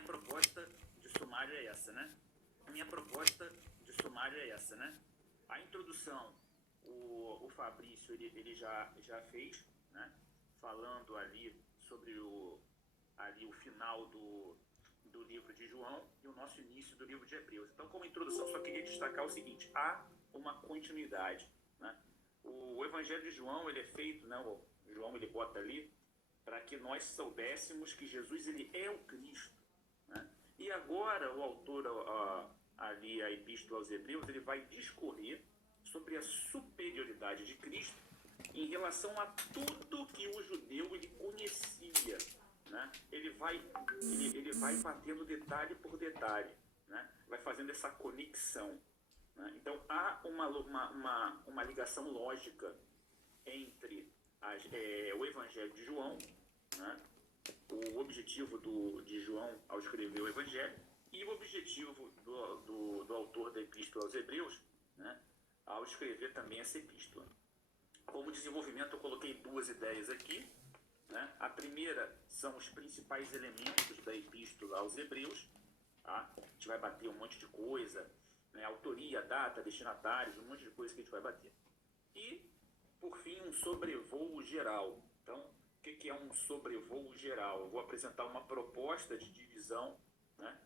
minha proposta de sumário é essa, né? A introdução, o Fabrício, ele já fez, né? Falando ali sobre o final do livro de João e o nosso início do livro de Hebreus. Então, como introdução, só queria destacar o seguinte: há uma continuidade, né? O Evangelho de João, ele é feito, né? O João, ele bota ali para que nós soubéssemos que Jesus, ele é o Cristo, né? E agora o autor, ali, a Epístola aos Hebreus, ele vai discorrer sobre a superioridade de Cristo em relação a tudo que o judeu ele conhecia, né? Ele vai batendo detalhe por detalhe, né? Vai fazendo essa conexão, né? Então há uma ligação lógica entre o Evangelho de João, né? O objetivo de João ao escrever o Evangelho e o objetivo do autor da Epístola aos Hebreus, né? Ao escrever também essa epístola. Como desenvolvimento, eu coloquei duas ideias aqui, né? A primeira são os principais elementos da Epístola aos Hebreus. Tá? A gente vai bater um monte de coisa, né? Autoria, data, destinatários, um monte de coisa que a gente vai bater. E, por fim, um sobrevoo geral. Então, o que é um sobrevoo geral? Eu vou apresentar uma proposta de divisão, né?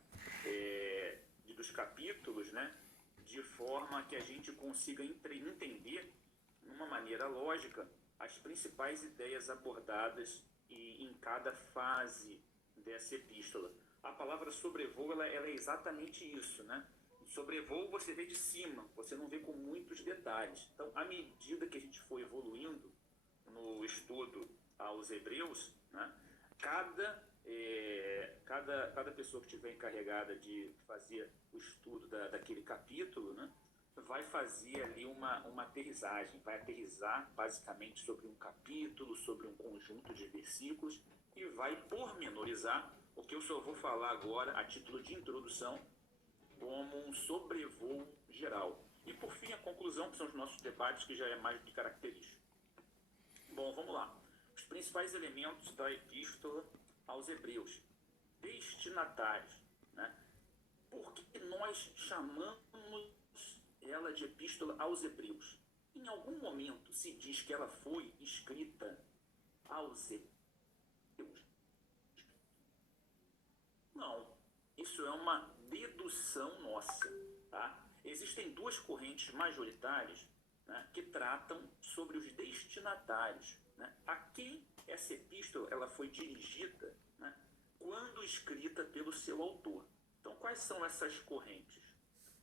Dos capítulos, né? De forma que a gente consiga entender, de uma maneira lógica, as principais ideias abordadas em cada fase dessa epístola. A palavra sobrevoo, ela é exatamente isso, né? Sobrevoo você vê de cima, você não vê com muitos detalhes. Então, à medida que a gente for evoluindo no estudo aos Hebreus, né, cada pessoa que estiver encarregada de fazer o estudo daquele capítulo, né, vai fazer ali uma aterrissagem, vai aterrissar basicamente sobre um capítulo, sobre um conjunto de versículos e vai pormenorizar o que eu só vou falar agora a título de introdução, como um sobrevoo geral. E por fim, a conclusão, que são os nossos debates, que já é mais do que característico. Bom, vamos lá. Os principais elementos da epístola aos Hebreus. Destinatários, né? Por que nós chamamos ela de epístola aos Hebreus? Em algum momento se diz que ela foi escrita aos Hebreus? Não. Isso é uma dedução nossa, tá? Existem duas correntes majoritárias, né, que tratam sobre os destinatários, né? A quem essa epístola ela foi dirigida, né, quando escrita pelo seu autor. Então, quais são essas correntes?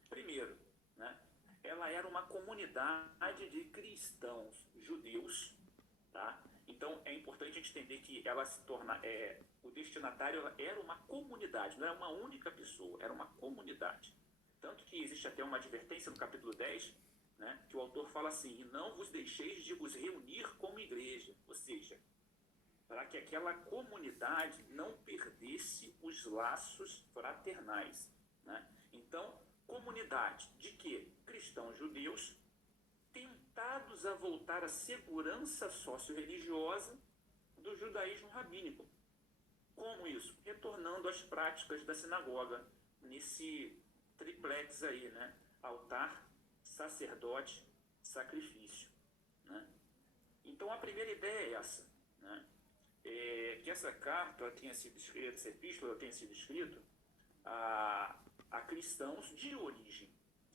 Primeiro, né, ela era uma comunidade de cristãos judeus, tá? Então, é importante a gente entender que ela se torna... o destinatário era uma comunidade, não era uma única pessoa, era uma comunidade. Tanto que existe até uma advertência no capítulo 10, né, que o autor fala assim: e não vos deixeis de vos reunir como igreja, ou seja, para que aquela comunidade não perdesse os laços fraternais, né? Então, comunidade de quê? Cristãos judeus tentados a voltar à segurança socio-religiosa do judaísmo rabínico. Como isso? Retornando às práticas da sinagoga, nesse triplex aí, né? Altar, sacerdote, sacrifício, né? Então, a primeira ideia é essa, né? Que essa carta tenha sido escrita, essa epístola tenha sido escrita a cristãos de origem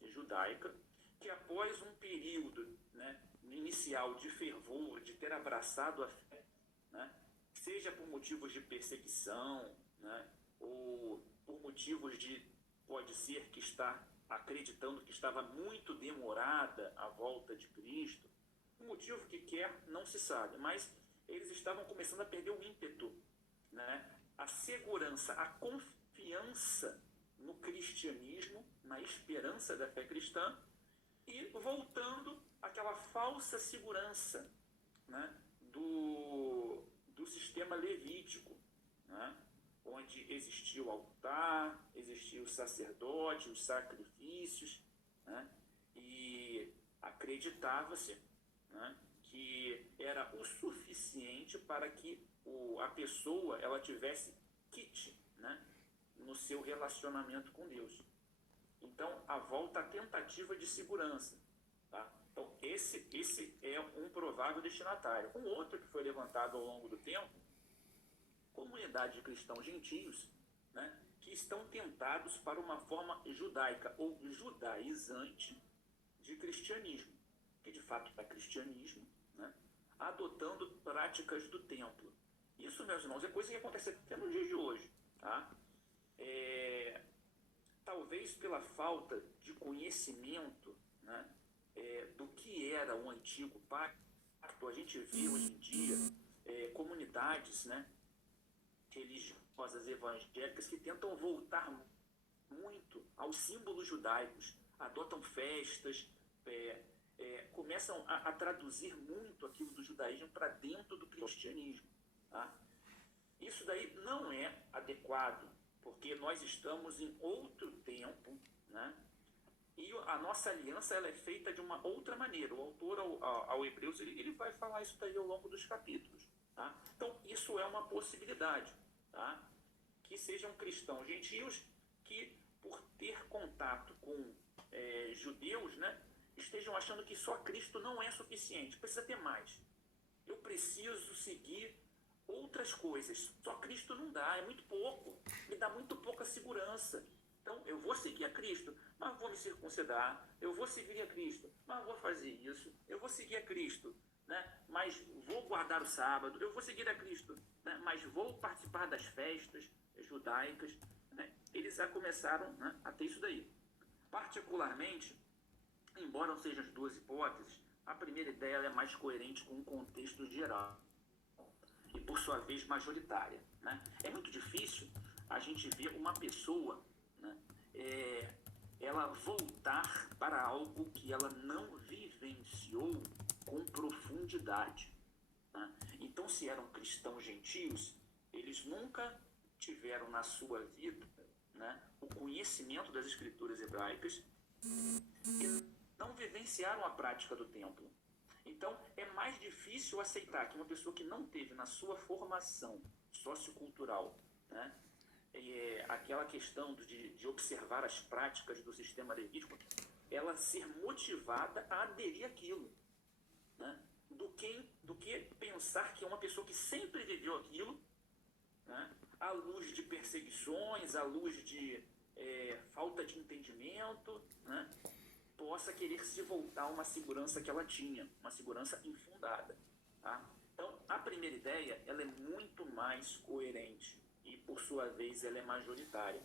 judaica, que após um período, né, inicial de fervor, de ter abraçado a fé, né, seja por motivos de perseguição, né, ou por motivos de, pode ser que está acreditando que estava muito demorada a volta de Cristo, o motivo que quer não se sabe, mas eles estavam começando a perder o ímpeto, né, a segurança, a confiança no cristianismo, na esperança da fé cristã, e voltando àquela falsa segurança, né, do sistema levítico, né, onde existia o altar, existia o sacerdote, os sacrifícios, né, e acreditava-se, né, que era o suficiente para que a pessoa ela tivesse kit, né, no seu relacionamento com Deus. Então, a volta à tentativa de segurança. Tá? Então, esse é um provável destinatário. Um outro que foi levantado ao longo do tempo, comunidade de cristãos gentios, né, que estão tentados para uma forma judaica ou judaizante de cristianismo, que de fato é cristianismo, né, adotando práticas do templo. Isso, meus irmãos, é coisa que acontece até no dia de hoje. Tá? Talvez pela falta de conhecimento, né, do que era o antigo pacto, a gente vê hoje em dia comunidades, né, religiosas evangélicas que tentam voltar muito aos símbolos judaicos, adotam festas, começam a traduzir muito aquilo do judaísmo para dentro do cristianismo. Tá? Isso daí não é adequado, porque nós estamos em outro tempo, né? E a nossa aliança ela é feita de uma outra maneira. O autor ao Hebreus ele vai falar isso daí ao longo dos capítulos. Tá? Então, isso é uma possibilidade. Tá? Que sejam cristãos gentios que, por ter contato com judeus, né, estejam achando que só Cristo não é suficiente, precisa ter mais. Eu preciso seguir outras coisas. Só Cristo não dá, é muito pouco. Me dá muito pouca segurança. Então, eu vou seguir a Cristo, mas vou me circuncidar. Eu vou seguir a Cristo, mas vou fazer isso. Eu vou seguir a Cristo, né, mas vou guardar o sábado. Eu vou seguir a Cristo, né, mas vou participar das festas judaicas. Né? Eles já começaram, né, a ter isso daí. Particularmente, embora não sejam as duas hipóteses, a primeira ideia é mais coerente com o contexto geral e, por sua vez, majoritária. Né? É muito difícil a gente ver uma pessoa, né, ela voltar para algo que ela não vivenciou com profundidade. Né? Então, se eram cristãos gentios, eles nunca tiveram na sua vida, né, o conhecimento das escrituras hebraicas e não vivenciaram a prática do templo. Então, é mais difícil aceitar que uma pessoa que não teve na sua formação sociocultural, né, aquela questão de observar as práticas do sistema levítico, ela ser motivada a aderir àquilo, né, do que pensar que é uma pessoa que sempre viveu aquilo, né, à luz de perseguições, à luz de falta de entendimento, né, possa querer se voltar a uma segurança que ela tinha, uma segurança infundada. Tá? Então, a primeira ideia ela é muito mais coerente e, por sua vez, ela é majoritária.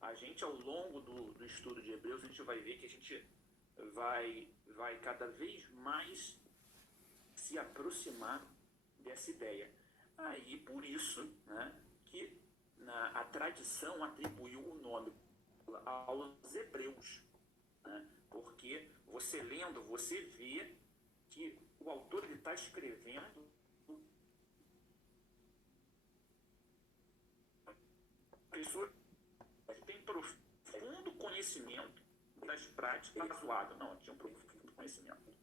A gente, ao longo do estudo de Hebreus, a gente vai ver que a gente vai cada vez mais se aproximar dessa ideia. Aí, por isso, né, que a tradição atribuiu o nome aos hebreus, né, porque você lendo, você vê que o autor está escrevendo pessoa que tem profundo conhecimento das práticas razoáveis. Não, tinha um profundo conhecimento.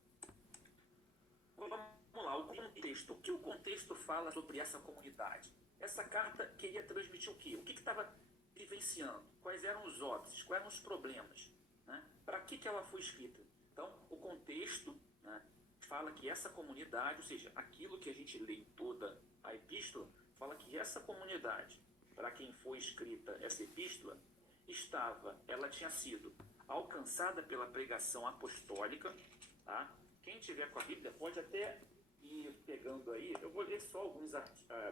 Vamos lá, o contexto. O que o contexto fala sobre essa comunidade? Essa carta queria transmitir o quê? O que estava vivenciando? Quais eram os óbices? Quais eram os problemas? Né? Para que ela foi escrita? Então, o contexto, né, fala que essa comunidade, ou seja, aquilo que a gente lê em toda a epístola, fala que essa comunidade, para quem foi escrita essa epístola, ela tinha sido alcançada pela pregação apostólica. Tá? Quem tiver com a Bíblia pode até ir pegando aí. Eu vou ler só alguns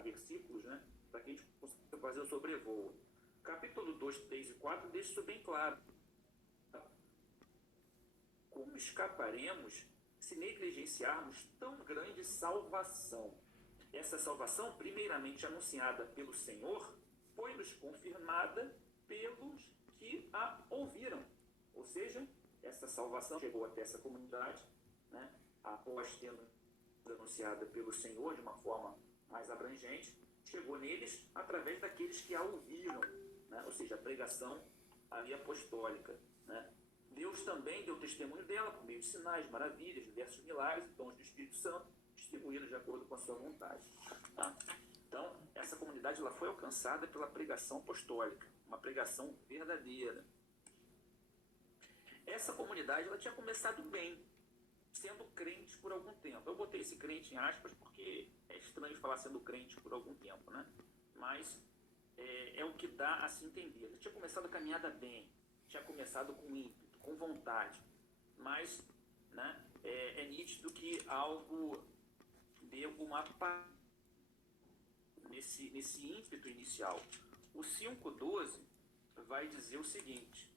versículos, né, para que a gente possa fazer o sobrevoo. Capítulo 2, 3 e 4 deixa isso bem claro. Como escaparemos se negligenciarmos tão grande salvação? Essa salvação, primeiramente anunciada pelo Senhor, foi-nos confirmada pelos que a ouviram. Ou seja, essa salvação chegou até essa comunidade, né, após tendo anunciada pelo Senhor de uma forma mais abrangente, chegou neles através daqueles que a ouviram, né, ou seja, a pregação ali apostólica, né. Deus também deu testemunho dela por meio de sinais, maravilhas, diversos milagres, dons do Espírito Santo, distribuídos de acordo com a sua vontade. Tá? Então, essa comunidade ela foi alcançada pela pregação apostólica, uma pregação verdadeira. Essa comunidade ela tinha começado bem, sendo crente por algum tempo. Eu botei esse crente em aspas porque é estranho falar sendo crente por algum tempo, né? Mas é o que dá a se entender. Eu tinha começado a caminhada bem, tinha começado com ímpeto, com vontade, mas, né, é nítido que algo deu uma nesse ímpeto inicial. O 5:12 vai dizer o seguinte: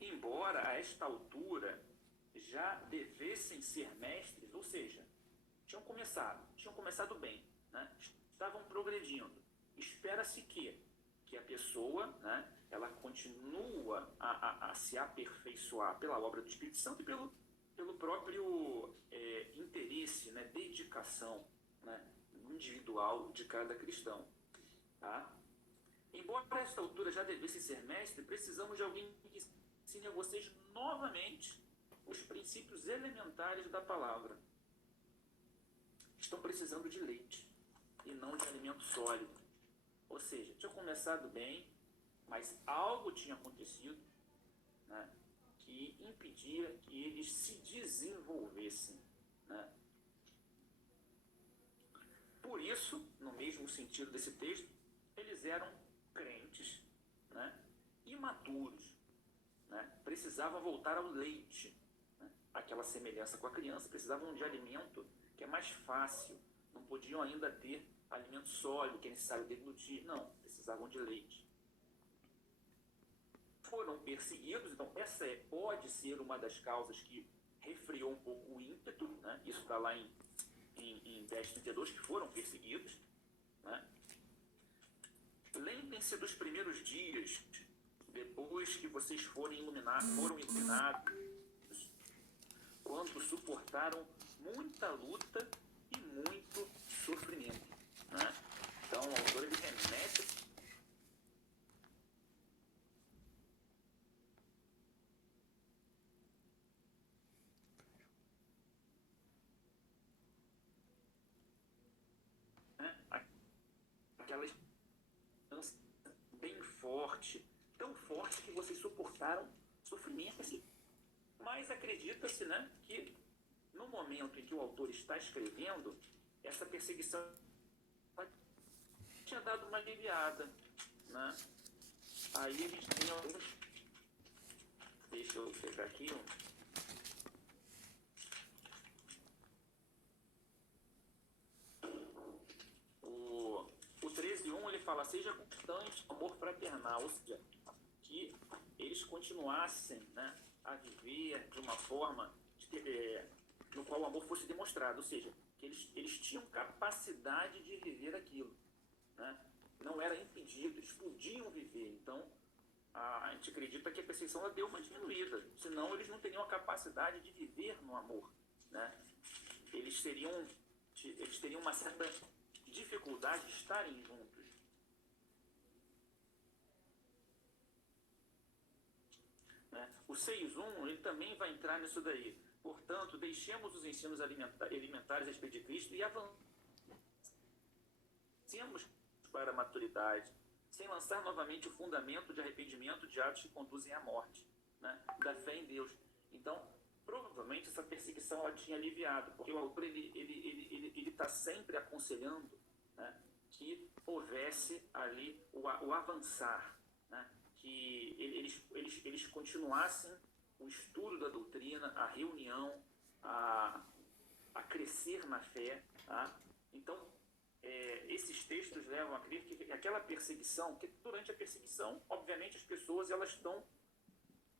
embora a esta altura já devessem ser mestres, ou seja, tinham começado bem, né? Estavam progredindo. Espera-se que a pessoa, né, ela continua a se aperfeiçoar pela obra do Espírito Santo e pelo próprio interesse, né, dedicação, né, individual de cada cristão. Tá? Embora a esta altura já devesse ser mestre, precisamos de alguém que ensine a vocês novamente os princípios elementares da palavra. Estão precisando de leite e não de alimento sólido. Ou seja, tinha começado bem, mas algo tinha acontecido, né, que impedia que eles se desenvolvessem, né? Por isso, no mesmo sentido desse texto, eles eram crentes, né, imaturos, né, precisavam voltar ao leite, né, aquela semelhança com a criança, precisavam de alimento que é mais fácil, não podiam ainda ter alimento sólido que é necessário deglutir, não, precisavam de leite. Foram perseguidos, então essa pode ser uma das causas que refriou um pouco o ímpeto, né? Isso está lá em 10:32, que foram perseguidos, né? Lembrem-se dos primeiros dias, depois que vocês foram iluminados, quando suportaram muita luta e muito sofrimento, né? Então o autor ele remete aquela esperança bem forte, tão forte que vocês suportaram sofrimento, assim. Mas acredita-se, né, que no momento em que o autor está escrevendo, essa perseguição tinha dado uma aliviada, né? Aí a gente tem alguns, deixa eu pegar aqui o 13:1 ele fala: seja constante amor fraternal, ou seja, que eles continuassem, né, a viver de uma forma no qual o amor fosse demonstrado, ou seja, que eles tinham capacidade de viver aquilo, né? Não era impedido, eles podiam viver. Então a gente acredita que a perseguição ela deu uma diminuída, senão eles não teriam a capacidade de viver no amor, né? Eles teriam uma certa dificuldade de estarem juntos. Né? O 6:1 ele também vai entrar nisso daí. Portanto, deixemos os ensinos elementares a respeito de Cristo e avancemos para a maturidade, sem lançar novamente o fundamento de arrependimento de atos que conduzem à morte, né, da fé em Deus. Então, provavelmente essa perseguição ela tinha aliviado, porque o autor ele está sempre aconselhando, né, que houvesse ali o avançar, né, que eles continuassem o estudo da doutrina, a reunião, a crescer na fé. Tá? Então, esses textos levam a crer que aquela perseguição, que durante a perseguição, obviamente, as pessoas elas estão,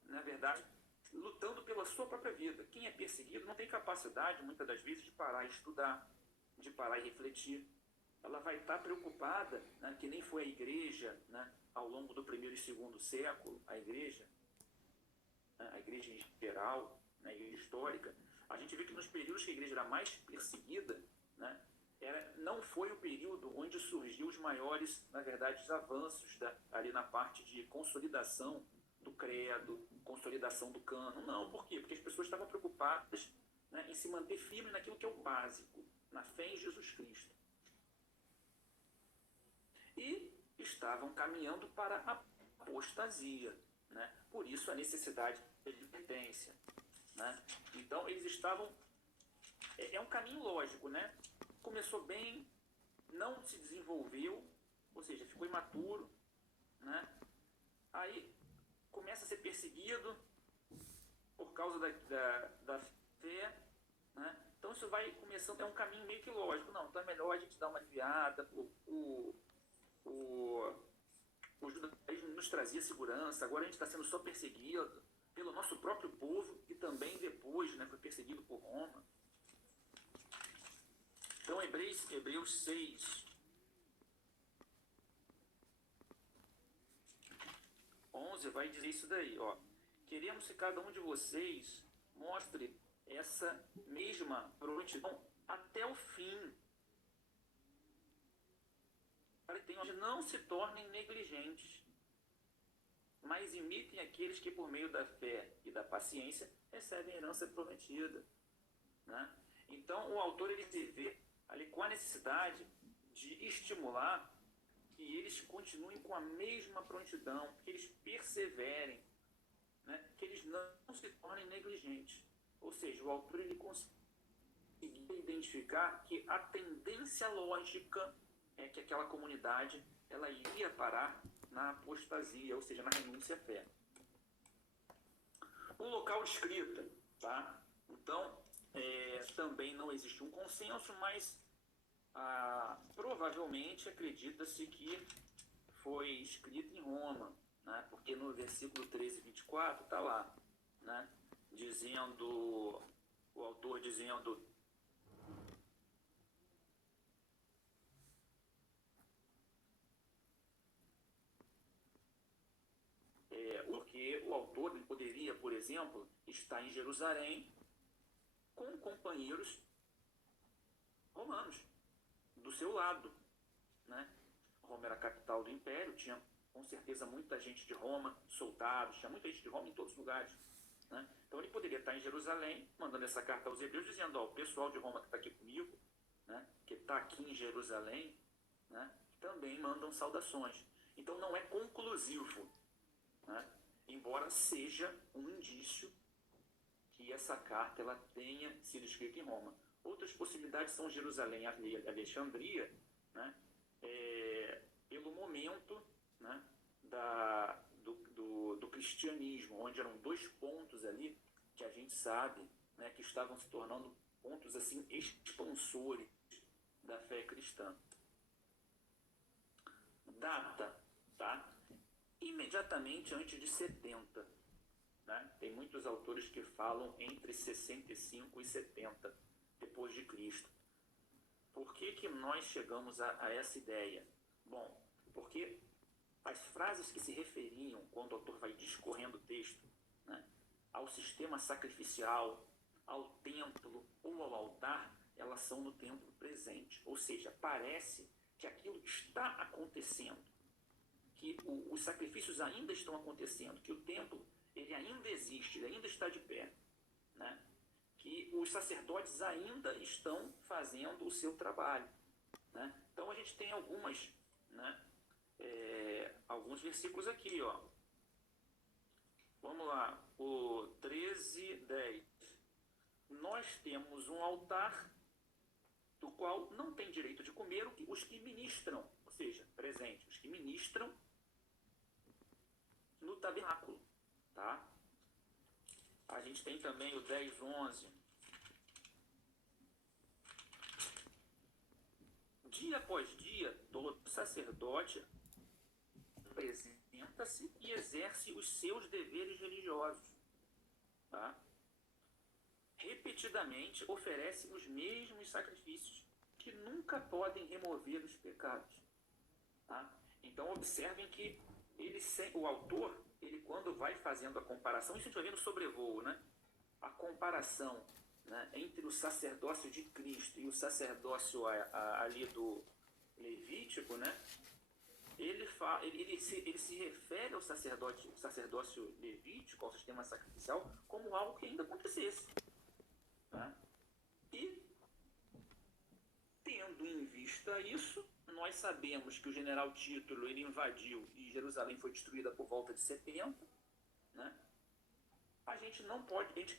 na verdade, lutando pela sua própria vida. Quem é perseguido não tem capacidade, muitas das vezes, de parar e estudar, de parar e refletir. Ela vai estar preocupada, né, que nem foi a igreja, né, ao longo do primeiro e segundo século, a igreja em geral, né, a igreja histórica. A gente vê que nos períodos que a igreja era mais perseguida, né, não foi o período onde surgiu os maiores, na verdade, os avanços ali na parte de consolidação do credo, consolidação do cânon. Não, por quê? Porque as pessoas estavam preocupadas, né, em se manter firme naquilo que é o básico, na fé em Jesus Cristo. E estavam caminhando para a apostasia, né? Por isso a necessidade de advertência, né? Então eles estavam... É um caminho lógico, né? Começou bem, não se desenvolveu, ou seja, ficou imaturo, né? Aí começa a ser perseguido por causa da fé, né? Então isso vai começando, é um caminho meio que lógico. Não, então é melhor a gente dar uma aliviada. O judaísmo nos trazia segurança, agora a gente está sendo só perseguido pelo nosso próprio povo, que também depois, né, foi perseguido por Roma. Então Hebreus 6, 11 vai dizer isso daí, ó. Queremos que cada um de vocês mostre essa mesma prontidão até o fim, para que não se tornem negligentes, mas imitem aqueles que por meio da fé e da paciência recebem a herança prometida, né? Então o autor ele se vê ali com a necessidade de estimular que eles continuem com a mesma prontidão, que eles perseverem, né? Que eles não se tornem negligentes. Ou seja, o autor ele conseguia identificar que a tendência lógica é que aquela comunidade ela iria parar na apostasia, ou seja, na renúncia à fé. O local de escrita, tá? Então, também não existe um consenso, mas provavelmente acredita-se que foi escrito em Roma, né? Porque no versículo 13 e 24 está lá, né? Dizendo, o autor dizendo... porque o autor ele poderia, por exemplo, estar em Jerusalém com companheiros romanos do seu lado, né? Roma era a capital do império, tinha com certeza muita gente de Roma, soldados, tinha muita gente de Roma em todos os lugares, né? Então ele poderia estar em Jerusalém, mandando essa carta aos hebreus, dizendo, ó, o pessoal de Roma que está aqui comigo, né, que está aqui em Jerusalém, né, também mandam saudações. Então não é conclusivo, né? Embora seja um indício que essa carta ela tenha sido escrita em Roma. Outras possibilidades são Jerusalém e Alexandria, né? Pelo momento, né, do cristianismo, onde eram dois pontos ali que a gente sabe, né, que estavam se tornando pontos assim expansores da fé cristã. Data, tá? Imediatamente antes de 70, né? Tem muitos autores que falam entre 65 e 70 depois de Cristo. Por que nós chegamos a essa ideia? Bom, porque as frases que se referiam, quando o autor vai discorrendo o texto, né, ao sistema sacrificial, ao templo ou ao altar, elas são no tempo presente. Ou seja, parece que aquilo está acontecendo, que os sacrifícios ainda estão acontecendo, que o templo ele ainda existe, ele ainda está de pé, né? Que os sacerdotes ainda estão fazendo o seu trabalho, né? Então a gente tem alguns versículos aqui, ó. Vamos lá, o 13:10. Nós temos um altar do qual não tem direito de comer os que ministram, ou seja, presentes, os que ministram no tabernáculo, tá? A gente tem também o 10:11. Dia após dia, todo sacerdote apresenta-se e exerce os seus deveres religiosos, tá? Repetidamente oferece os mesmos sacrifícios que nunca podem remover os pecados, tá? Então observem que o autor, ele quando vai fazendo a comparação, isso a gente vai ver no sobrevoo, né? A comparação, né, entre o sacerdócio de Cristo e o sacerdócio ali do Levítico, né? Ele se refere ao sacerdócio levítico, ao sistema sacrificial, como algo que ainda acontecesse, tá? E tendo em vista isso, nós sabemos que o general Tito ele invadiu e Jerusalém foi destruída por volta de 70, né? A gente não pode, a gente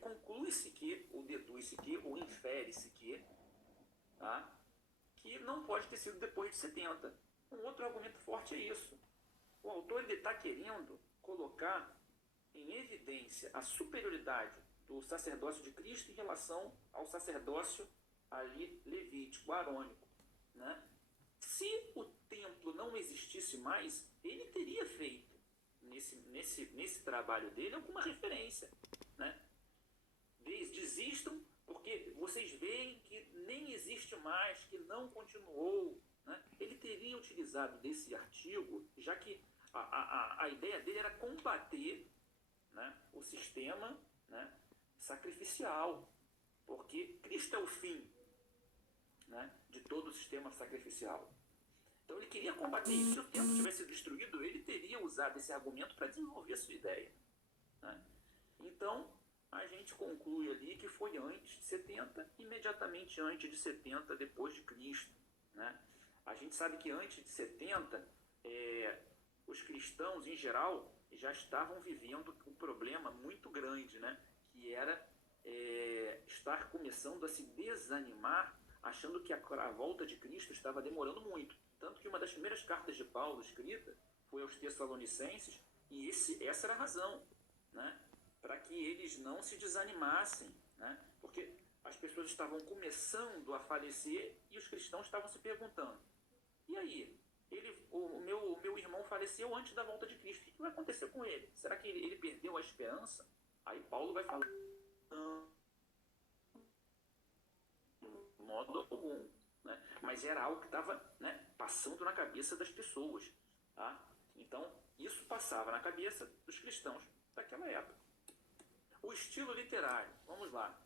conclui-se que, ou deduz-se que, ou infere-se que, tá? Que não pode ter sido depois de 70. Um outro argumento forte é isso. O autor está querendo colocar em evidência a superioridade do sacerdócio de Cristo em relação ao sacerdócio ali levítico, arônico, né? Se o templo não existisse mais, ele teria feito nesse trabalho dele alguma referência, né? Desistam porque vocês veem que nem existe mais, que não continuou, né? Ele teria utilizado desse artigo, já que a ideia dele era combater, né, o sistema, né, sacrificial, porque Cristo é o fim, né, de todo o sistema sacrificial. Então ele queria combater isso. Se o templo tivesse sido destruído, ele teria usado esse argumento para desenvolver a sua ideia, né? Então a gente conclui ali que foi antes de 70, imediatamente antes de 70 depois de Cristo, né? A gente sabe que antes de 70, os cristãos em geral já estavam vivendo um problema muito grande, né? Que era estar começando a se desanimar, achando que a volta de Cristo estava demorando muito. Tanto que uma das primeiras cartas de Paulo escrita foi aos Tessalonicenses, e essa era a razão, né? Para que eles não se desanimassem, né? Porque as pessoas estavam começando a falecer e os cristãos estavam se perguntando: e aí? O meu irmão faleceu antes da volta de Cristo. O que vai acontecer com ele? Será que ele perdeu a esperança? Aí Paulo vai falar: não, de modo algum, né? Mas era algo que estava, né, passando na cabeça das pessoas, tá? Então, isso passava na cabeça dos cristãos daquela época. O estilo literário, vamos lá.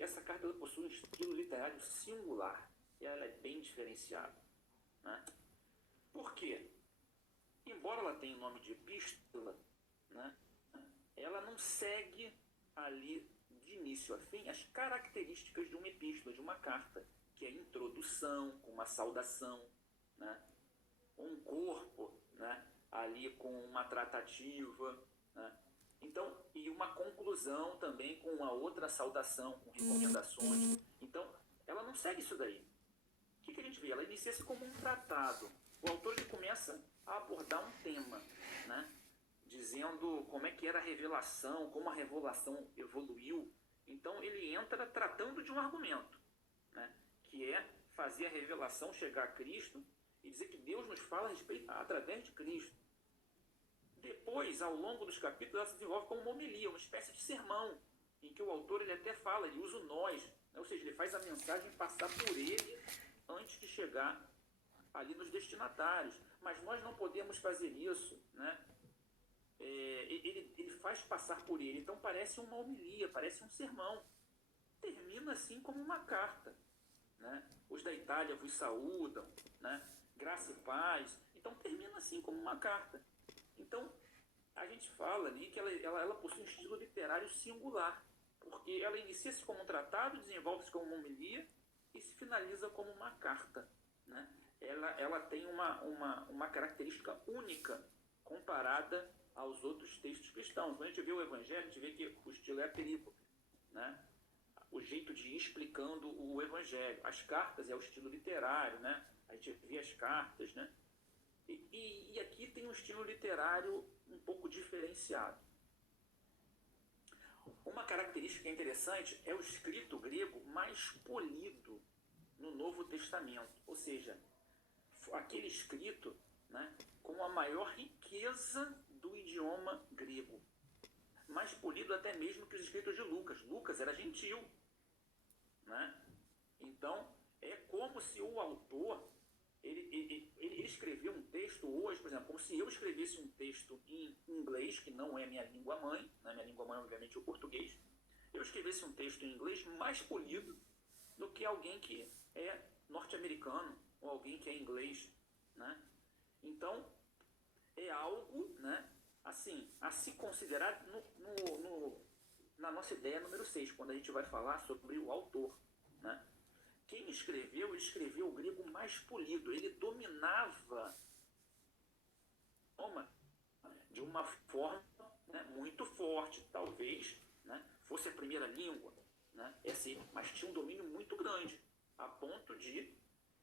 Essa carta possui um estilo literário singular. E ela é bem diferenciada, né? Por quê? Embora ela tenha o nome de epístola, né, ela não segue ali de início a fim as características de uma epístola, de uma carta, que é a introdução, com uma saudação, né, um corpo, né, ali com uma tratativa, né, então, e uma conclusão também com uma outra saudação, com recomendações. Então, ela não segue isso daí. O que a gente vê? Ela inicia-se como um tratado. O autor ele começa a abordar um tema, né, dizendo como é que era a revelação, como a revelação evoluiu. Então ele entra tratando de um argumento, né, que é fazer a revelação chegar a Cristo e dizer que Deus nos fala a respeito através de Cristo. Depois, ao longo dos capítulos, ela se desenvolve como uma homilia, uma espécie de sermão, em que o autor ele até fala, ele usa o nós, né, ou seja, ele faz a mensagem passar por ele antes de chegar ali nos destinatários. Mas nós não podemos fazer isso, né? Ele faz passar por ele, então parece uma homilia, parece um sermão. Termina assim como uma carta, né? Os da Itália vos saúdam, né? Graça e paz. Então termina assim como uma carta. Então a gente fala ali que ela possui um estilo literário singular, porque ela inicia-se como um tratado, desenvolve-se como uma homilia e se finaliza como uma carta, né? Ela tem uma característica única comparada aos outros textos cristãos. Quando a gente vê o Evangelho, a gente vê que o estilo é perícope, né? O jeito de ir explicando o Evangelho. As cartas é o estilo literário, né? A gente vê as cartas, né? E aqui tem um estilo literário um pouco diferenciado. Uma característica interessante é o escrito grego mais polido no Novo Testamento, ou seja, aquele escrito, né, com a maior riqueza do idioma grego, mais polido até mesmo que os escritos de Lucas. Lucas era gentil, né? Então é como se o autor ele escreveu um texto hoje, por exemplo, como se eu escrevesse um texto em inglês, que não é minha língua mãe, né? Minha língua mãe obviamente é o português. Eu escrevesse um texto em inglês mais polido do que alguém que é norte-americano ou alguém que é inglês, né? Então é algo, né, assim, a se considerar na nossa ideia número 6, quando a gente vai falar sobre o autor, né? Quem escreveu, ele escreveu o grego mais polido. Ele dominava de uma forma, né, muito forte. Talvez, né, fosse a primeira língua, né, mas tinha um domínio muito grande, a ponto de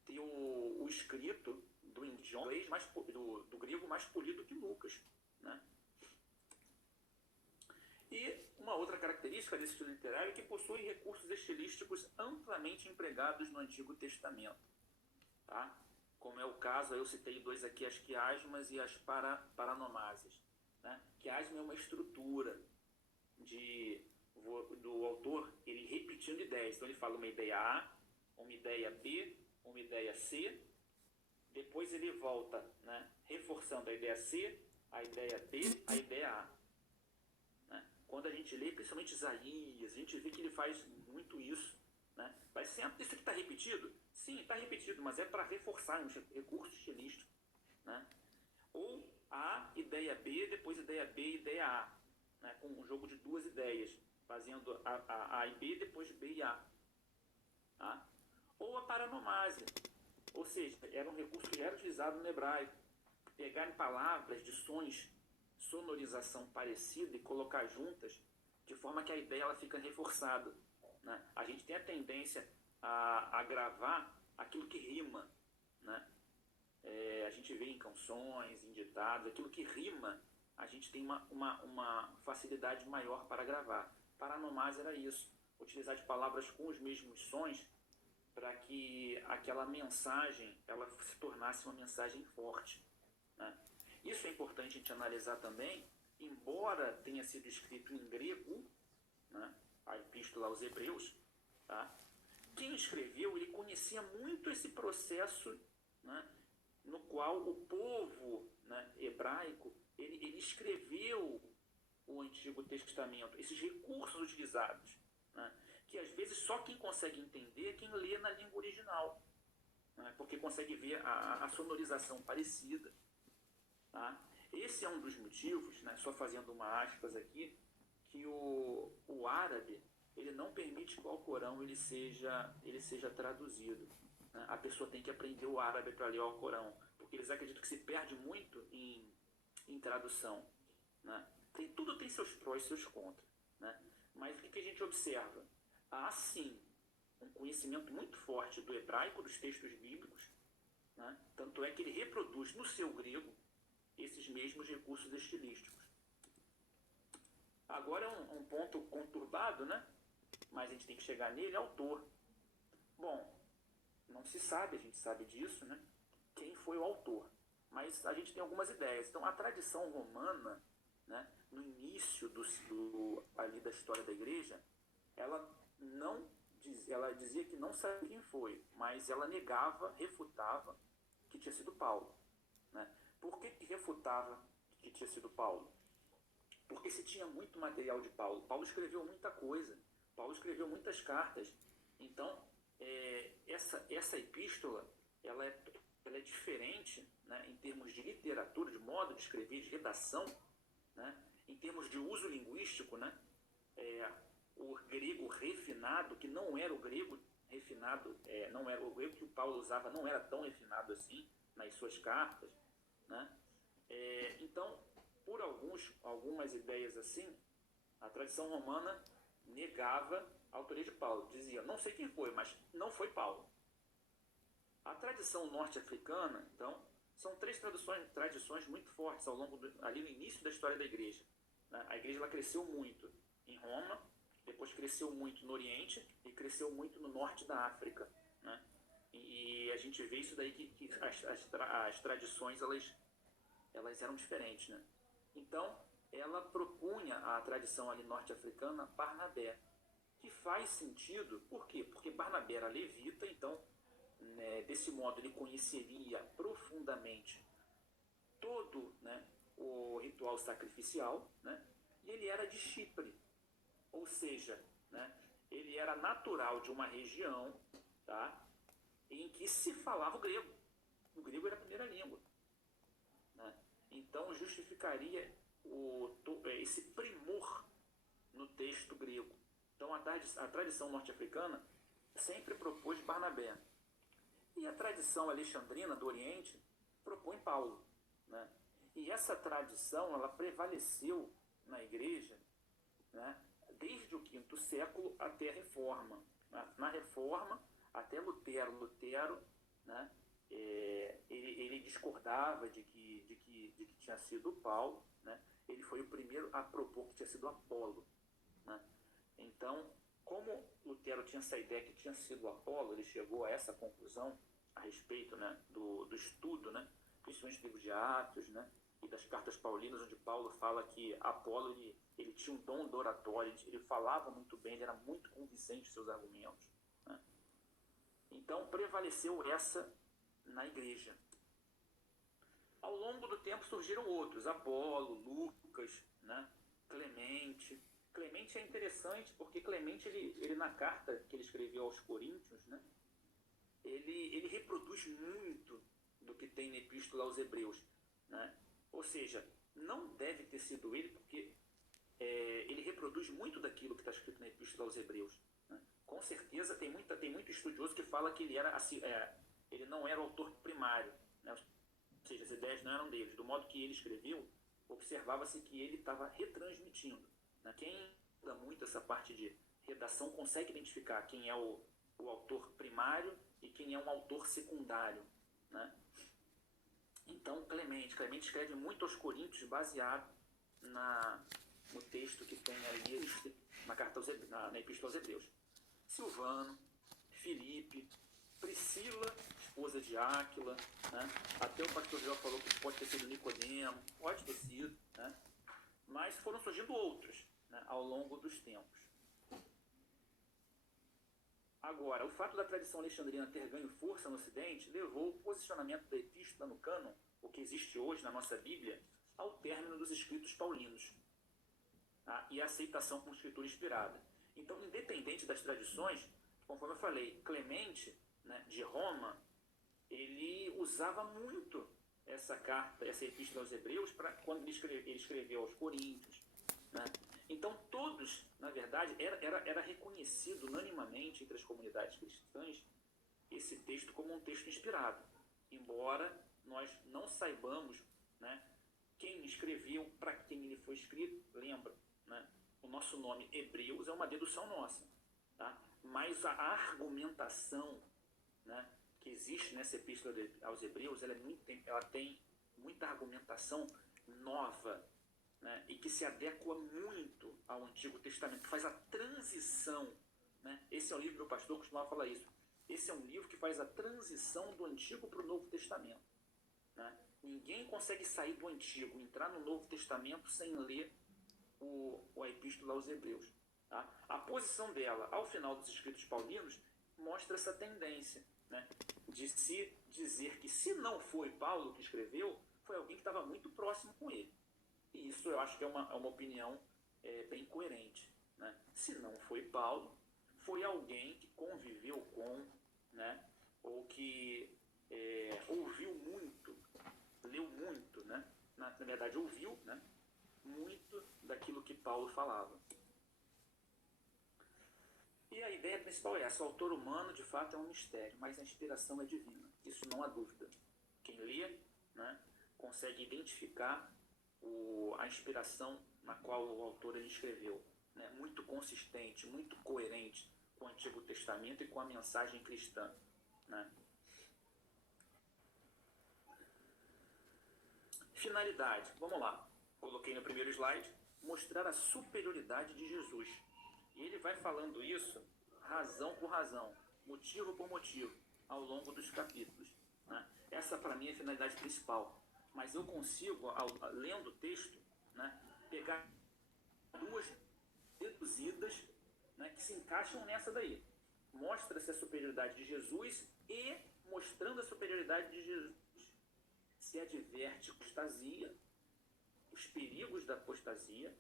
ter o escrito do inglês do grego mais polido que Lucas. Né? E uma outra característica desse estilo literário é que possui recursos estilísticos amplamente empregados no Antigo Testamento. Tá? Como é o caso, eu citei dois aqui, as quiasmas e as paranomásias. Né? Quiasma é uma estrutura do autor, ele repetindo ideias. Então ele fala uma ideia A, uma ideia B, uma ideia C, depois ele volta, né, reforçando a ideia C, a ideia B, a ideia A. Né? Quando a gente lê, principalmente Isaías, a gente vê que ele faz muito isso. Né? Mas sempre isso que está repetido? Sim, está repetido, mas é para reforçar um recurso estilístico. Né? Ou A, ideia B, depois ideia B e ideia A. Né? Com um jogo de duas ideias, fazendo A e B, depois B e A. Tá? Ou a paranomásia, ou seja, era um recurso que já era utilizado no hebraico. Pegar em palavras de sons, sonorização parecida e colocar juntas, de forma que a ideia ela fica reforçada. Né? A gente tem a tendência a gravar aquilo que rima. Né? A gente vê em canções, em ditados, aquilo que rima, a gente tem uma facilidade maior para gravar. Paranomásia era isso, utilizar de palavras com os mesmos sons para que aquela mensagem ela se tornasse uma mensagem forte. Né? Isso é importante a gente analisar também, embora tenha sido escrito em grego, né, a epístola aos Hebreus, tá? Quem escreveu, ele conhecia muito esse processo, né, no qual o povo, né, hebraico, ele escreveu o Antigo Testamento, esses recursos utilizados, né, que às vezes só quem consegue entender é quem lê na língua original, né, porque consegue ver a sonorização parecida. Tá? Esse é um dos motivos, né, só fazendo uma aspas aqui, que o árabe ele não permite que o Alcorão ele seja traduzido. Né? A pessoa tem que aprender o árabe para ler o Alcorão, porque eles acreditam que se perde muito em tradução. Né? Tudo tem seus prós e seus contras. Né? Mas o que a gente observa? Há sim um conhecimento muito forte do hebraico, dos textos bíblicos, né? Tanto é que ele reproduz no seu grego esses mesmos recursos estilísticos. Agora é um ponto conturbado, né? Mas a gente tem que chegar nele, autor. Bom, não se sabe, a gente sabe disso, né? Quem foi o autor. Mas a gente tem algumas ideias. Então, a tradição romana, né, no início ali da história da igreja, ela dizia que não sabia quem foi, mas ela negava, refutava que tinha sido Paulo. Né? Por que refutava que tinha sido Paulo? Porque se tinha muito material de Paulo. Paulo escreveu muita coisa. Paulo escreveu muitas cartas. Então, essa epístola, ela é diferente, né, em termos de literatura, de modo de escrever, de redação, né, em termos de uso linguístico, né, o grego refinado, que não era o grego refinado, não era o grego que o Paulo usava, não era tão refinado assim nas suas cartas. Né? Então, por algumas ideias assim, a tradição romana negava a autoria de Paulo. Dizia, não sei quem foi, mas não foi Paulo. A tradição norte-africana, então, são três tradições muito fortes ao longo ali no início da história da igreja. Né? A igreja ela cresceu muito em Roma, depois cresceu muito no Oriente e cresceu muito no norte da África. Né? E a gente vê isso daí que as tradições elas eram diferentes. Né? Então, ela propunha a tradição ali norte-africana Barnabé, que faz sentido, por quê? Porque Barnabé era levita, então, né, desse modo ele conheceria profundamente todo, né, o ritual sacrificial, né, e ele era de Chipre, ou seja, né, ele era natural de uma região, tá, em que se falava o grego. O grego era a primeira língua. Né? Então justificaria esse primor no texto grego. Então a tradição norte-africana sempre propôs Barnabé. E a tradição alexandrina do Oriente propõe Paulo, né? E essa tradição ela prevaleceu na igreja, né, desde o quinto século até a Reforma. Na Reforma, até Lutero. Lutero, né, ele discordava de que tinha sido Paulo, né? Ele foi o primeiro a propor que tinha sido Apolo, né? Então, como Lutero tinha essa ideia que tinha sido Apolo, ele chegou a essa conclusão a respeito, né, do estudo, né, principalmente do livro de Atos, né, e das cartas paulinas, onde Paulo fala que Apolo ele tinha um dom do oratório, ele falava muito bem, ele era muito convincente em seus argumentos, né? Então prevaleceu essa na igreja. Ao longo do tempo surgiram outros, Apolo, Lucas, né, Clemente. Clemente é interessante porque Clemente, ele na carta que ele escreveu aos Coríntios, né, ele reproduz muito do que tem na Epístola aos Hebreus, né? Ou seja, não deve ter sido ele, porque ele reproduz muito daquilo que está escrito na Epístola aos Hebreus, né? Com certeza tem muito estudioso que fala que ele não era o autor primário, né? Ou seja, as ideias não eram dele. Do modo que ele escreveu, observava-se que ele estava retransmitindo, né? Quem estuda muito essa parte de redação consegue identificar quem é o autor primário e quem é um autor secundário, né? Então, Clemente escreve muito aos Coríntios baseado no texto que tem ali na carta na Epístola aos Hebreus. Silvano, Filipe, Priscila, esposa de Áquila, né? Até o pastor João falou que pode ter sido Nicodemo, pode ter sido, né? Mas foram surgindo outros, né, ao longo dos tempos. Agora, o fato da tradição alexandrina ter ganho força no Ocidente levou o posicionamento da epístola no cânon, o que existe hoje na nossa Bíblia, ao término dos escritos paulinos, tá? E a aceitação como escritura inspirada. Então, independente das tradições, conforme eu falei, Clemente, né, de Roma, ele usava muito essa carta, essa epístola aos Hebreus, quando ele escreveu aos Coríntios, né? Então todos, na verdade, era reconhecido unanimamente entre as comunidades cristãs esse texto como um texto inspirado, embora nós não saibamos, né, quem escreveu, para quem ele foi escrito. Lembra, né, o nosso nome Hebreus é uma dedução nossa, tá? Mas a argumentação, né, que existe nessa epístola aos Hebreus, ela tem muita argumentação nova, né, e que se adequa muito ao Antigo Testamento, que faz a transição, né? Esse é um livro que o pastor costumava falar isso. Esse é um livro que faz a transição do Antigo para o Novo Testamento, né? Ninguém consegue sair do Antigo, entrar no Novo Testamento sem ler a Epístola aos Hebreus, tá? A posição dela, ao final dos escritos paulinos, mostra essa tendência, né, de se dizer que, se não foi Paulo que escreveu, foi alguém que estava muito próximo com ele. E isso eu acho que é uma opinião bem coerente, né? Se não foi Paulo, foi alguém que conviveu com, né, ou que ouviu muito, leu muito, né? Na verdade, ouviu, né, muito daquilo que Paulo falava. E a ideia principal é essa: o autor humano de fato é um mistério, mas a inspiração é divina. Isso não há dúvida. Quem lê, né, consegue identificar a inspiração na qual o autor ele escreveu, né? Muito consistente, muito coerente com o Antigo Testamento e com a mensagem cristã, né? Finalidade, vamos lá. Coloquei no primeiro slide, mostrar a superioridade de Jesus. E ele vai falando isso razão por razão, motivo por motivo, ao longo dos capítulos, né? Essa para mim é a finalidade principal. Mas eu consigo, lendo o texto, né, pegar duas deduzidas, né, que se encaixam nessa daí. Mostra-se a superioridade de Jesus e, mostrando a superioridade de Jesus, se adverte a apostasia, os perigos da apostasia,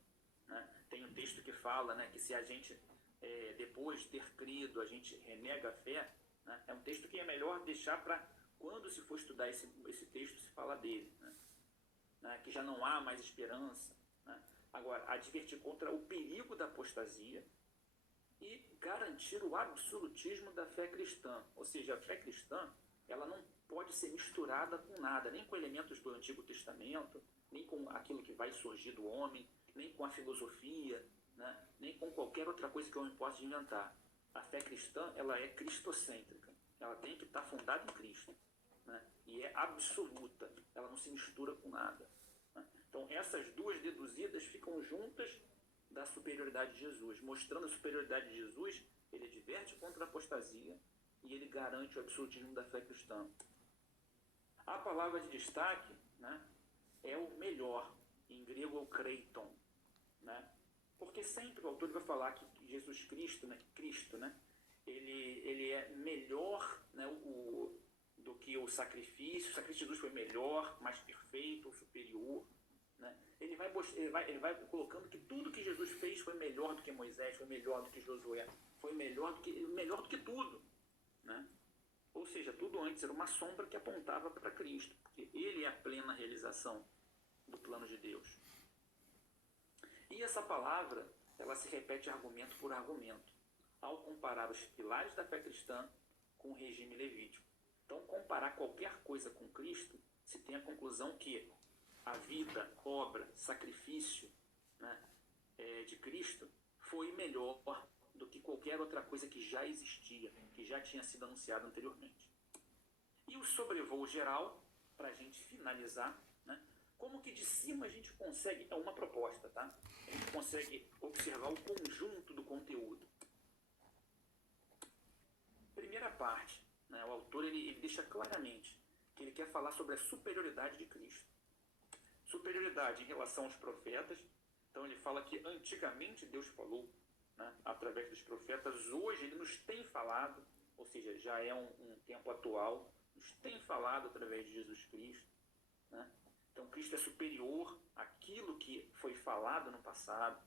né? Tem um texto que fala, né, que se a gente, depois de ter crido, a gente renega a fé, né? É um texto que é melhor deixar para quando se for estudar esse texto, se falar dele, né? Que já não há mais esperança, né? Agora, advertir contra o perigo da apostasia, e garantir o absolutismo da fé cristã. Ou seja, a fé cristã, ela não pode ser misturada com nada, nem com elementos do Antigo Testamento, nem com aquilo que vai surgir do homem, nem com a filosofia, né? Nem com qualquer outra coisa que o homem possa inventar. A fé cristã, ela é cristocêntrica, ela tem que estar fundada em Cristo, né? E é absoluta, ela não se mistura com nada, né? Então, essas duas deduzidas ficam juntas da superioridade de Jesus. Mostrando a superioridade de Jesus, ele adverte contra a apostasia e ele garante o absolutismo da fé cristã. A palavra de destaque, né, é o melhor, em grego é o kreiton, né? Porque sempre o autor vai falar que Jesus Cristo, né, ele é melhor, né, do que o sacrifício de Jesus foi melhor, mais perfeito, superior, né? Ele vai colocando que tudo que Jesus fez foi melhor do que Moisés, foi melhor do que Josué, foi melhor do que tudo, né? Ou seja, tudo antes era uma sombra que apontava para Cristo, porque ele é a plena realização do plano de Deus. E essa palavra, ela se repete argumento por argumento, ao comparar os pilares da fé cristã com o regime levítico. Então, comparar qualquer coisa com Cristo, se tem a conclusão que a vida, obra, sacrifício, né, de Cristo foi melhor do que qualquer outra coisa que já existia, que já tinha sido anunciado anteriormente. E o sobrevoo geral, para a gente finalizar, né, como que de cima a gente consegue, é uma proposta, tá? A gente consegue observar o conjunto do conteúdo. Primeira parte, né, o autor ele deixa claramente que ele quer falar sobre a superioridade de Cristo. Superioridade em relação aos profetas. Então ele fala que antigamente Deus falou, né, através dos profetas, hoje ele nos tem falado, ou seja, já é um tempo atual, nos tem falado através de Jesus Cristo, né? Então Cristo é superior àquilo que foi falado no passado.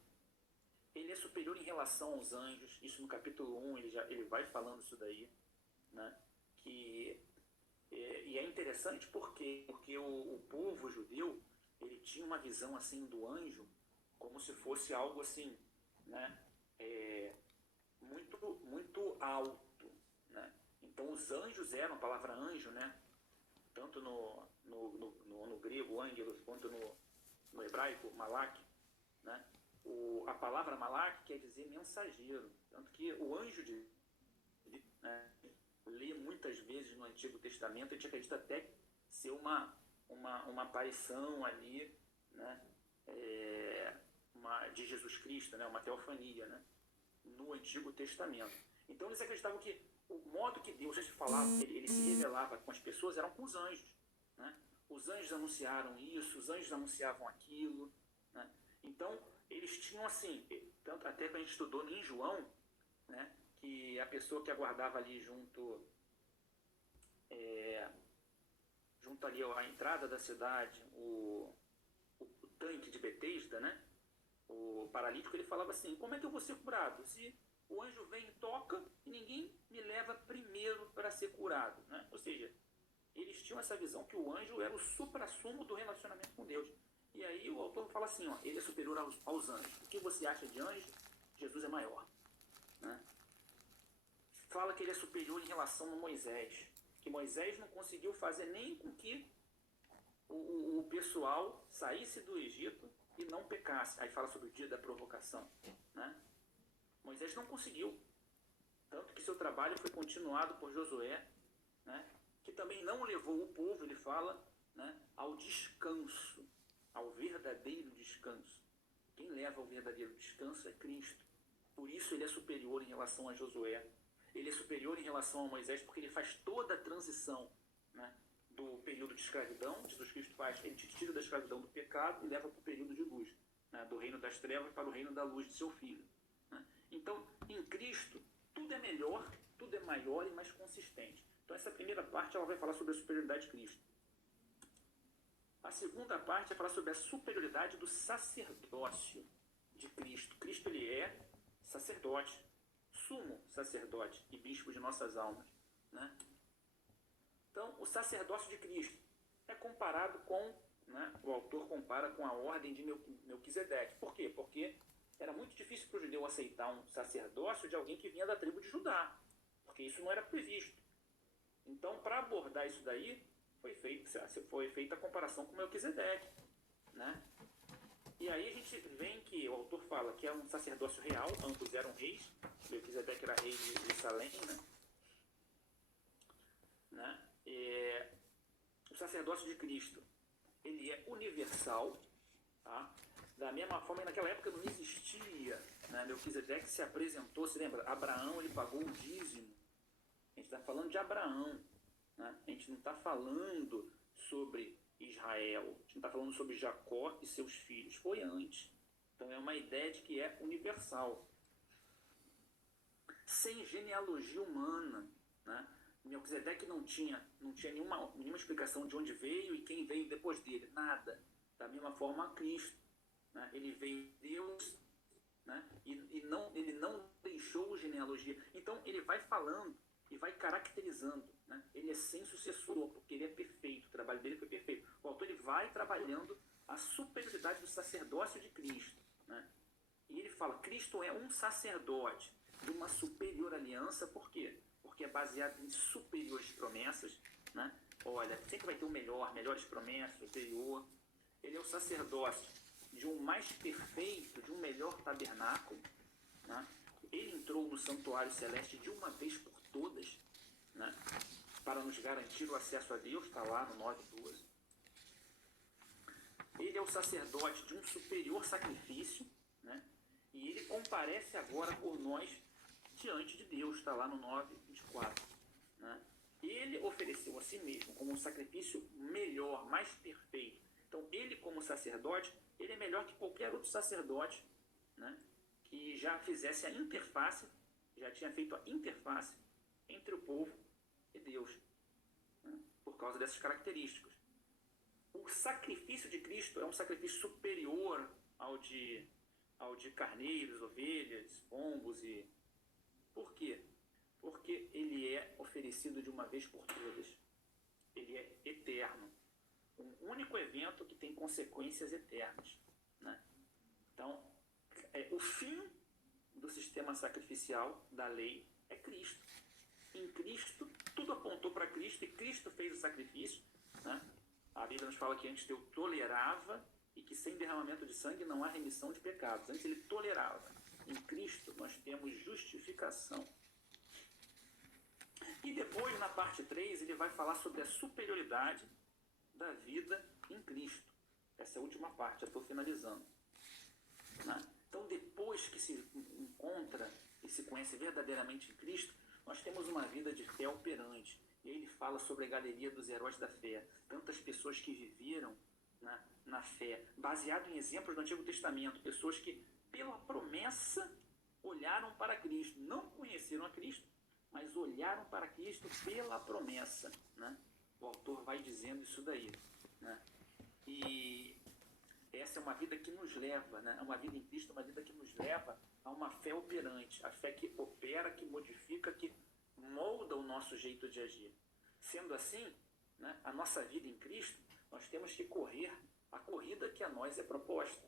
Ele é superior em relação aos anjos, isso no capítulo 1 ele vai falando isso daí, né? E é interessante porque o povo judeu, ele tinha uma visão assim do anjo como se fosse algo assim, né, muito alto, né? Então os anjos eram, a palavra anjo, né, tanto no grego ângelos quanto no hebraico malak, né, a palavra malak quer dizer mensageiro, tanto que o anjo né, lê muitas vezes no Antigo Testamento, a gente acredita até ser uma aparição ali, né, de Jesus Cristo, né, uma teofania, né, no Antigo Testamento. Então eles acreditavam que o modo que Deus se falava, ele se revelava com as pessoas, eram com os anjos, né? Os anjos anunciaram isso, os anjos anunciavam aquilo, né? Então eles tinham assim, tanto até que a gente estudou em João, né, que a pessoa que aguardava ali junto ali à entrada da cidade, o tanque de Betesda, né, o paralítico, ele falava assim: como é que eu vou ser curado se o anjo vem e toca e ninguém me leva primeiro para ser curado, né? Ou seja, eles tinham essa visão que o anjo era o suprassumo do relacionamento com Deus. E aí o autor fala assim, ó, ele é superior aos anjos. O que você acha de anjo? Jesus é maior, né? Fala que ele é superior em relação a Moisés, que Moisés não conseguiu fazer nem com que o pessoal saísse do Egito e não pecasse. Aí fala sobre o dia da provocação, né? Moisés não conseguiu, tanto que seu trabalho foi continuado por Josué, né, que também não levou o povo, ele fala, né, ao descanso, ao verdadeiro descanso. Quem leva ao verdadeiro descanso é Cristo. Por isso ele é superior em relação a Josué. Ele é superior em relação a Moisés porque ele faz toda a transição, né, do período de escravidão. Jesus Cristo faz, ele te tira da escravidão do pecado e leva para o período de luz, né, do reino das trevas para o reino da luz de seu Filho. Então, em Cristo, tudo é melhor, tudo é maior e mais consistente. Então, essa primeira parte ela vai falar sobre a superioridade de Cristo. A segunda parte vai falar sobre a superioridade do sacerdócio de Cristo. Cristo, ele é sacerdote, sumo sacerdote e bispo de nossas almas, né? Então, o sacerdócio de Cristo é comparado com, né, o autor compara com a ordem de Melquisedeque. Por quê? Porque era muito difícil para o judeu aceitar um sacerdócio de alguém que vinha da tribo de Judá, porque isso não era previsto. Então, para abordar isso daí, foi feita a comparação com Melquisedeque, né? E aí a gente vê que o autor fala que é um sacerdócio real, ambos eram reis, Melquisedeque era rei de Salém, né? O sacerdócio de Cristo, ele é universal, tá? Da mesma forma que naquela época não existia, né? Melquisedeque se apresentou, se lembra? Abraão, ele pagou o dízimo. A gente está falando de Abraão, né? A gente não está falando sobre Israel, a gente não está falando sobre Jacó e seus filhos, foi antes. Então é uma ideia de que é universal. Sem genealogia humana, né? Melquisedeque não tinha nenhuma explicação de onde veio e quem veio depois dele, nada. Da mesma forma Cristo, né? Ele veio de Deus, né? Ele não deixou genealogia. Então ele vai falando e vai caracterizando, né? Ele é sem sucessor, porque ele é perfeito, o trabalho dele foi perfeito. O autor ele vai trabalhando a superioridade do sacerdócio de Cristo, né? E ele fala, Cristo é um sacerdote de uma superior aliança, por quê? Porque é baseado em superiores promessas, né? Olha, sempre vai ter o melhores promessas, superior. Ele é o sacerdócio de um mais perfeito, de um melhor tabernáculo, né? Ele entrou no santuário celeste de uma vez por todas, né? Para nos garantir o acesso a Deus, está lá no 9:12. Ele é o sacerdote de um superior sacrifício, né? E ele comparece agora por nós diante de Deus, está lá no 9:24, né? Ele ofereceu a si mesmo como um sacrifício melhor, mais perfeito. Então, ele como sacerdote, ele é melhor que qualquer outro sacerdote, né? Que já fizesse a interface, já tinha feito a interface entre o povo e Deus, né? Por causa dessas características. O sacrifício de Cristo é um sacrifício superior ao de carneiros, ovelhas, pombos e... Por quê? Porque ele é oferecido de uma vez por todas. Ele é eterno. Um único evento que tem consequências eternas, né? Então, o fim do sistema sacrificial da lei é Cristo. Em Cristo, tudo apontou para Cristo e Cristo fez o sacrifício, né? A Bíblia nos fala que antes Deus tolerava e que sem derramamento de sangue não há remissão de pecados. Antes ele tolerava. Em Cristo nós temos justificação. E depois, na parte 3, ele vai falar sobre a superioridade da vida em Cristo. Essa é a última parte, já estou finalizando, né? Então, depois que se encontra e se conhece verdadeiramente em Cristo, nós temos uma vida de fé operante. E aí ele fala sobre a galeria dos heróis da fé. Tantas pessoas que viveram na fé, baseado em exemplos do Antigo Testamento. Pessoas que, pela promessa, olharam para Cristo. Não conheceram a Cristo, mas olharam para Cristo pela promessa, né? O autor vai dizendo isso daí, né? E essa é uma vida que nos leva, né? Uma vida em Cristo, uma vida que nos leva a uma fé operante, a fé que opera, que modifica, que molda o nosso jeito de agir. Sendo assim, né, a nossa vida em Cristo, nós temos que correr a corrida que a nós é proposta,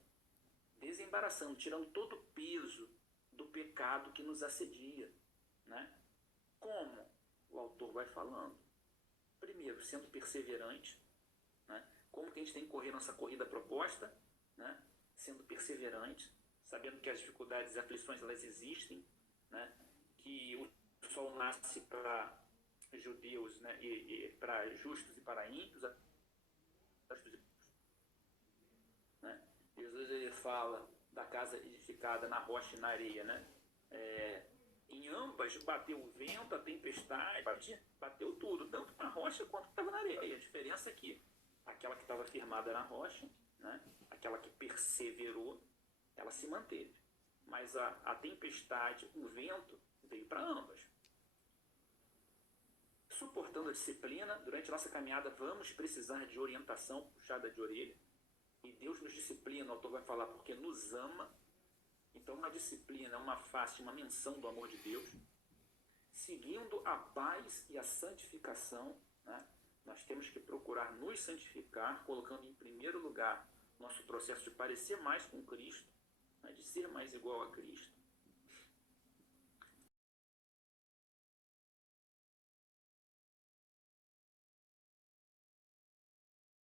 desembaraçando, tirando todo o peso do pecado que nos assedia, né? Como o autor vai falando? Primeiro, sendo perseverante, né? Como que a gente tem que correr nossa corrida proposta, né? Sendo perseverante, sabendo que as dificuldades e aflições elas existem, né? Que o sol nasce para judeus, né? E para justos e para ímpios, né? Jesus ele fala da casa edificada na rocha e na areia, né? Em ambas bateu o vento, a tempestade, bateu tudo, tanto na rocha quanto estava na areia. A diferença é que aquela que estava firmada na rocha, né, aquela que perseverou, ela se manteve. Mas a tempestade, o vento, veio para ambas. Suportando a disciplina, durante a nossa caminhada vamos precisar de orientação, puxada de orelha. E Deus nos disciplina, o autor vai falar, porque nos ama. Então, uma disciplina, uma face, uma menção do amor de Deus. Seguindo a paz e a santificação, né? Nós temos que procurar nos santificar, colocando em primeiro lugar nosso processo de parecer mais com Cristo, né, de ser mais igual a Cristo.